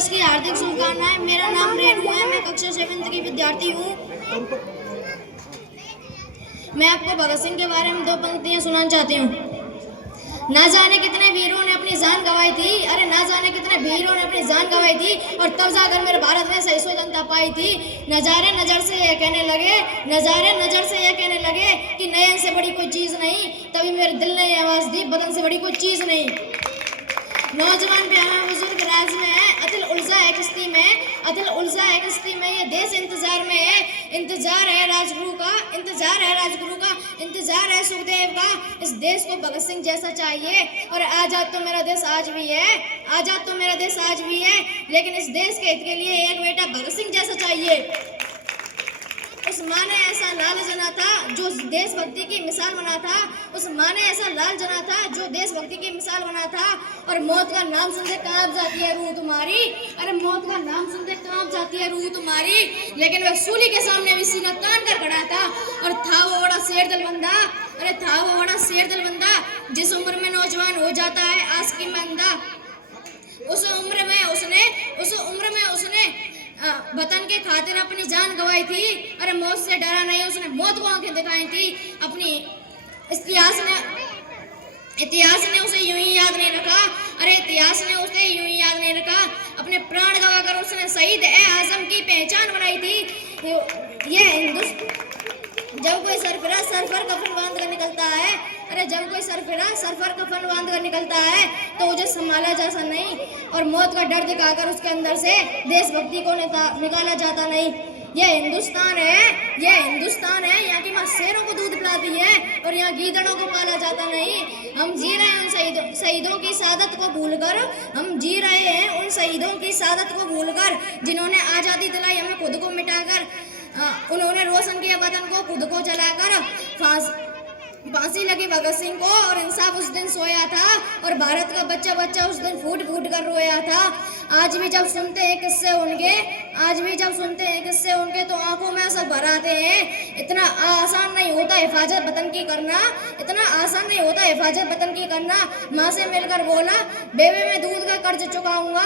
दिवस की हार्दिक शुभकामनाएं। मेरा नाम रेणु है, मैं कक्षा 7 की विद्यार्थी हूँ। मैं आपको भगत सिंह के बारे में 2 पंक्तियां सुनाना चाहती हूँ। ना जाने कितने वीरों ने अपनी जान गंवाई थी, अरे ना जाने कितने वीरों ने अपनी जान गंवाई थी, और तब जाकर मेरे भारत में सही स्वतंत्रता पाई थी। नजारे नजर से ये कहने लगे, नजारे नजर से ये कहने लगे कि नयन से बड़ी कोई चीज नहीं, तभी मेरे दिल ने ये आवाज दी, बदन से बड़ी कोई चीज नहीं। नौजवान प्यारा बुजुर्ग राज में है, अतिल उलझा है किश्ती में, अतिल उलझा है किश्ती में, ये देश इंतजार में है। इंतजार है राजगुरु का, इंतजार है राजगुरु का, इंतजार है सुखदेव का। इस देश को भगत सिंह जैसा चाहिए, और आजाद तो मेरा देश आज भी है, आजाद तो मेरा देश आज भी है, लेकिन इस देश के हित के लिए एक बेटा भगत सिंह जैसा चाहिए। उस माँ ने ऐसा लाल जना था जो देशभक्ति की मिसाल बना था, उस माँ ने ऐसा लाल जना था जो देशभक्ति की मिसाल बना था। और मौत का नाम सुनते कांप जाती है रूह तुम्हारी, अरे मौत का नाम सुनते कांप जाती है रूह तुम्हारी, लेकिन वह सूली के सामने भी सीना तान कर खड़ा था। और था वो बड़ा शेर दिल बंदा, अरे था वो बड़ा शेर दिल बंदा, जिस उम्र में नौजवान हो जाता है आशिकी में अंधा। उस उम्र में उसने वतन के खातिर अपनी जान गंवाई थी, अरे मौत से डरा नहीं, उसने मौत को आंखें दिखाई थी। अपनी इतिहास ने उसे यूं ही याद नहीं रखा, अरे इतिहास ने उसे यूं ही याद नहीं रखा। अपने प्राण गंवाकर उसने शहीद ए आजम की पहचान बनाई थी। ये हिंदुस्तान जब कोई सरफिरा सर पर कफन बांध कर निकलता है, अरे जब कोई सरफिरा सर पर कफन बांध कर निकलता है तो उसे संभाला जैसा नहीं, और मौत का डर दिखाकर उसके अंदर से देशभक्ति को निकाला जाता नहीं। यह हिंदुस्तान है, यह हिंदुस्तान है, यहाँ की माँ शेरों को दूध पिलाती है और यहाँ गीदड़ों को पाला जाता नहीं। हम जी रहे हैं उन शहीदों की शहादत को भूलकर, हम जी रहे हैं उन शहीदों की शहादत को भूलकर, जिन्होंने आज़ादी दिलाई हमें खुद को मिटाकर। उन्होंने रोशन किया वतन को खुद को जलाकर। फांसी लगी भगत सिंह को और इंसाफ उस दिन सोया था, और भारत का बच्चा बच्चा उस दिन फूट फूट कर रोया था। आज भी जब सुनते हैं किस्से उनके तो आंखों में आंसू भर आते हैं। इतना आसान नहीं होता हिफाजत वतन की करना, इतना आसान नहीं होता हिफाजत वतन की करना। माँ से मिलकर बोला बेबे मैं दूध का कर्ज चुकाऊंगा,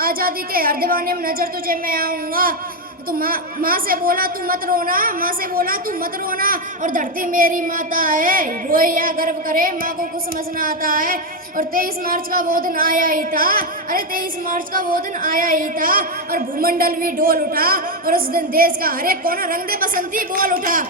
आज़ादी के हर दीवाने में नजर तुझे मैं आऊँगा। तो माँ से बोला तू मत रोना, माँ से बोला तू मत रोना, और धरती मेरी माता है, रोए या गर्व करे माँ को कुछ समझना आता है। और 23 मार्च का वो दिन आया ही था, अरे 23 मार्च का वो दिन आया ही था, और भूमंडल भी डोल उठा, और उस दिन देश का हर एक कोना रंग दे बसंती बोल उठा।